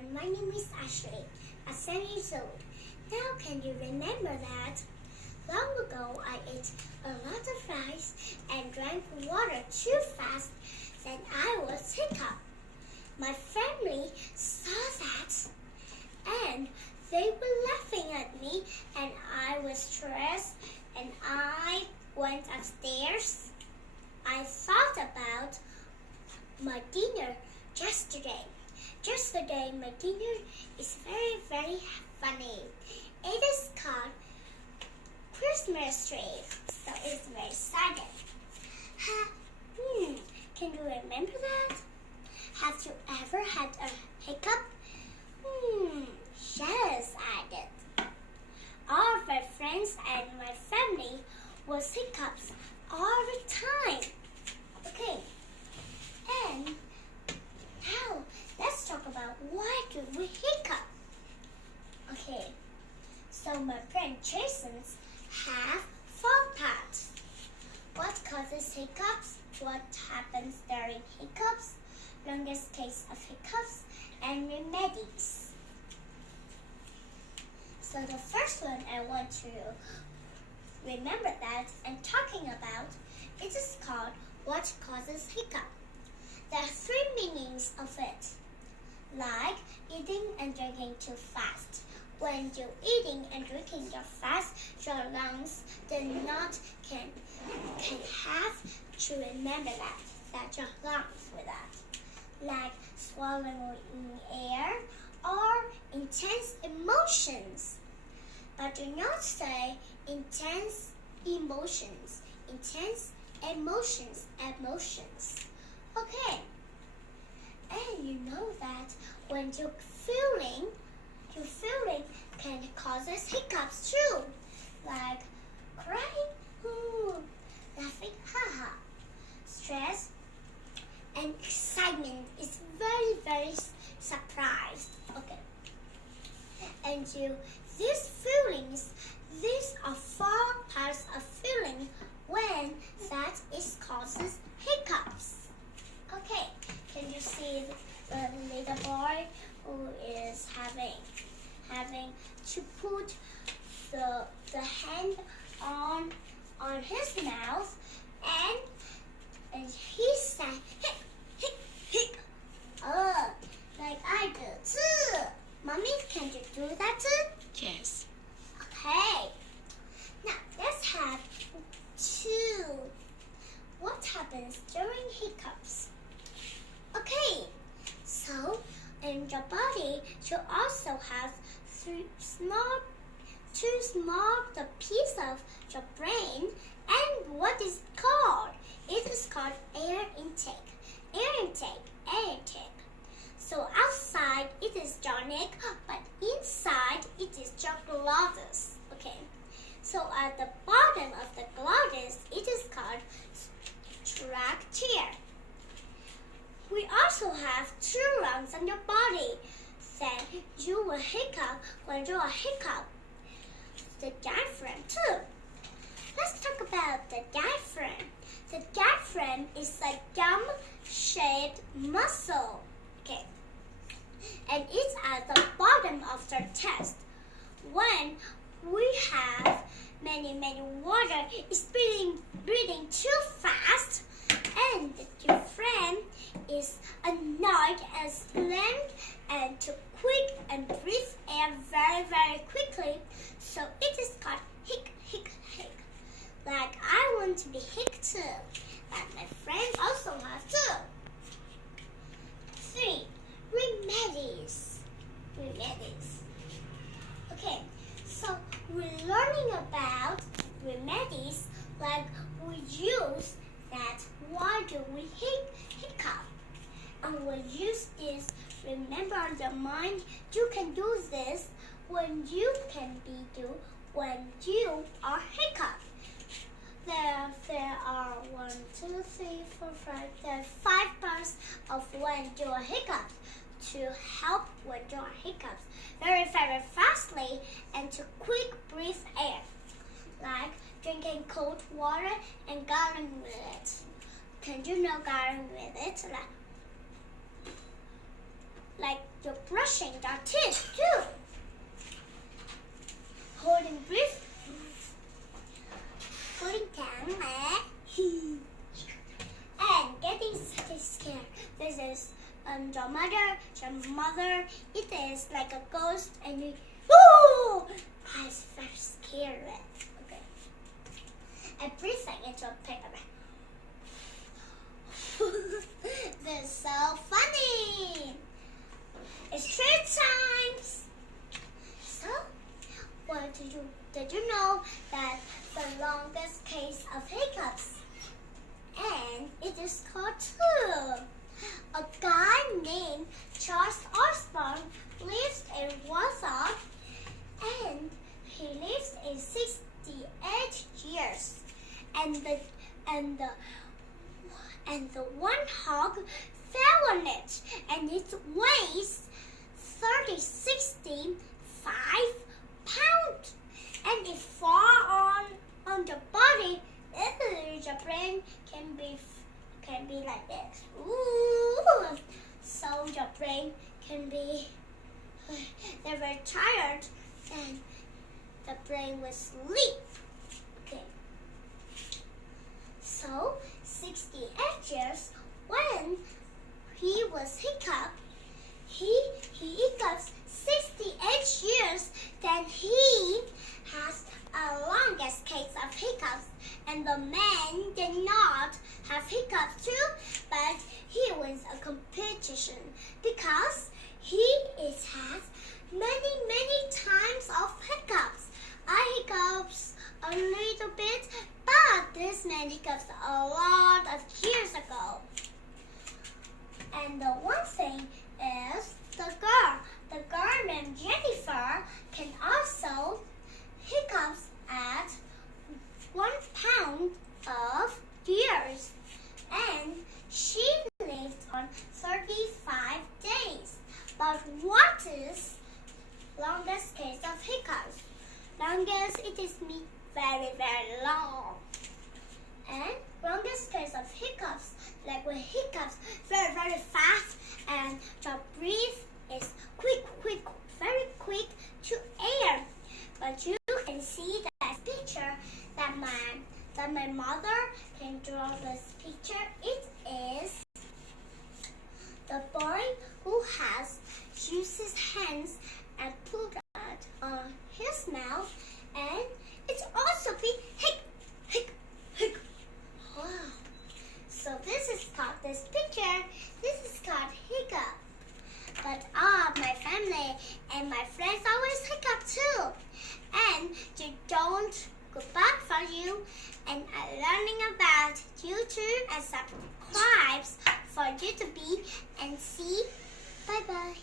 everyone, my name is Ashley, 7 years old. Now can you remember that? Long ago I ate a lot of rice and drank water too fast, then I was hiccup. My family saw that and they were laughing at me and I was stressed and I went upstairs. I thought about my dinner yesterday. Yesterday, my dinner is very, very funny. It is called Christmas tree, so it's very exciting. Can you remember that? Have you ever had a hiccup? Yes, I did. All of my friends and my family was hiccups all the time. Okay, and now let's talk about why do we hiccup. Okay, so my friend Jason's have 4 parts. What causes hiccups? What happens during hiccups? Longest case of hiccups and remedies. So the first one I want to remember that and talking about, it is called what causes hiccup. There are 3 meanings of it, like eating and drinking too fast. When you're eating and drinking too fast, your lungs can have to remember that your lungs with that, like swallowing air or intense emotions. But do not say intense emotions. Intense emotions. Okay. And you know that when you're feeling can cause hiccups too, like crying, laughing, haha. Stress and excitement is very, very surprised. Okay. And these are 4 parts of feeling when that is causes hiccups. Okay, can you see the little boy who is having to put the hand on his mouth and he said hic hic hic. Like I do too. Mommy, can you do that too? Yes. Okay. Now let's have 2. What happens during hiccups? Okay. So in your body, you also have 2 small the piece of your brain, and what is it called? It is called air intake. Air intake. So outside it is your neck, but inside it is your glottis. Okay. So at the bottom of the glottis, it is called trachea. We also have 2 lungs on your body. Then you will hiccup when you are hiccup. The diaphragm too. Let's talk about the diaphragm. The diaphragm is a dome-shaped muscle. Okay. And it's at the bottom of the chest. When we have many water is breathing too fast, and the diaphragm is annoyed and slammed and too quick and breathe air very, very quickly. So it is called hic hic hic. Like I want to be hic too, but my friends also have too. 3. Remedies. Okay, so we're learning about remedies, like we use that why do we hiccup, and we'll use this. Remember on your mind, you can do this when you are hiccup. There are 1, 2, 3, 4, 5. There are 5 parts of when you are hiccup to help when you are hiccups very, very fastly and to quick breathe air, like drinking cold water and gargling with it. Can you know gargling with it? Like you're brushing your teeth too. Holding breath. Putting down and getting scared. This is your mother. It is like a ghost, and you. Ooh! I was very scared. Okay. And breathing into a paper. This is so funny. It's treat times. So, what did you know that the longest case of hiccups? And it is called two. A guy named Charles Osborne lives in Warsaw, and he lives in 68 years. And the one hog fell on it, and it weighs 65 pounds, and it fall on the body. The brain can be like this. Ooh. So your brain can be very tired, and the brain will sleep. Okay. So 68 years, when he was hiccup, he hiccups 68 years, then he has a longest case of hiccups. And the man did not have hiccups too, but he wins a competition because he has many times of hiccups. I hiccups a little bit, but this man hiccups a lot of years ago. And the one thing is the girl named Jennifer can also hiccups at 1 pound of years, and she lived on 35 days. But what is longest case of hiccups? Longest, it is very long. And longest case of hiccups, like when hiccups very fast, and your breath is quick, very quick to air. But you can see that picture that my mother can draw this picture. It is the boy who used his hands and put it on his mouth, and it's also be hic. Wow. So this is called this picture. This is called hiccup. But my family and my friends always hiccup too. And they don't go back for you, and I'm learning about YouTube and subscribe for you to be and see. Bye bye.